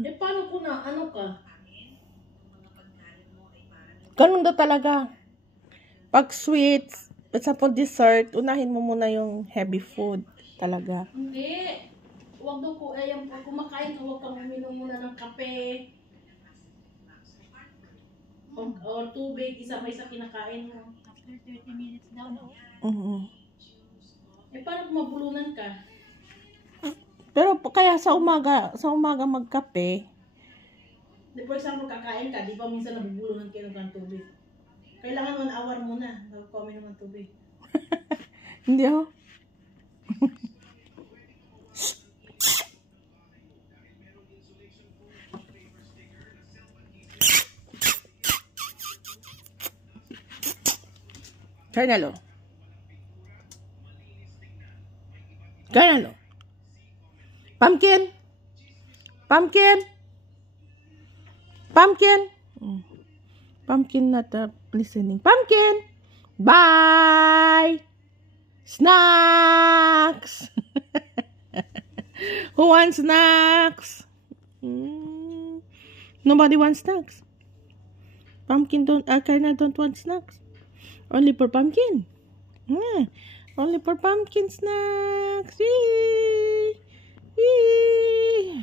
Hindi, paano ko na, ano ka? Ganun daw talaga. Pag sweets, at sa pag dessert, unahin mo muna yung heavy food. Talaga. Hindi. Huwag daw ko, pag kumakain ka, huwag kang uminom muna ng kape. Or tubig, isa kinakain mo. After 30 minutes daw, no? Paano kung mabulunan ka? Pero kaya sa umaga magkape. For example, kakain ka, di ba minsan nabubulunan kayo ng tubig? Kailangan 1 hour muna bago ka uminom ng tubig. Hindi ako. Carnalo. Carnalo. Pumpkin. Pumpkin. Pumpkin. Pumpkin not listening. Pumpkin. Bye. Snacks. Who wants snacks? Nobody wants snacks. Pumpkin Carnal don't want snacks. Only for pumpkin. Only for pumpkin snacks. Wee! Wee!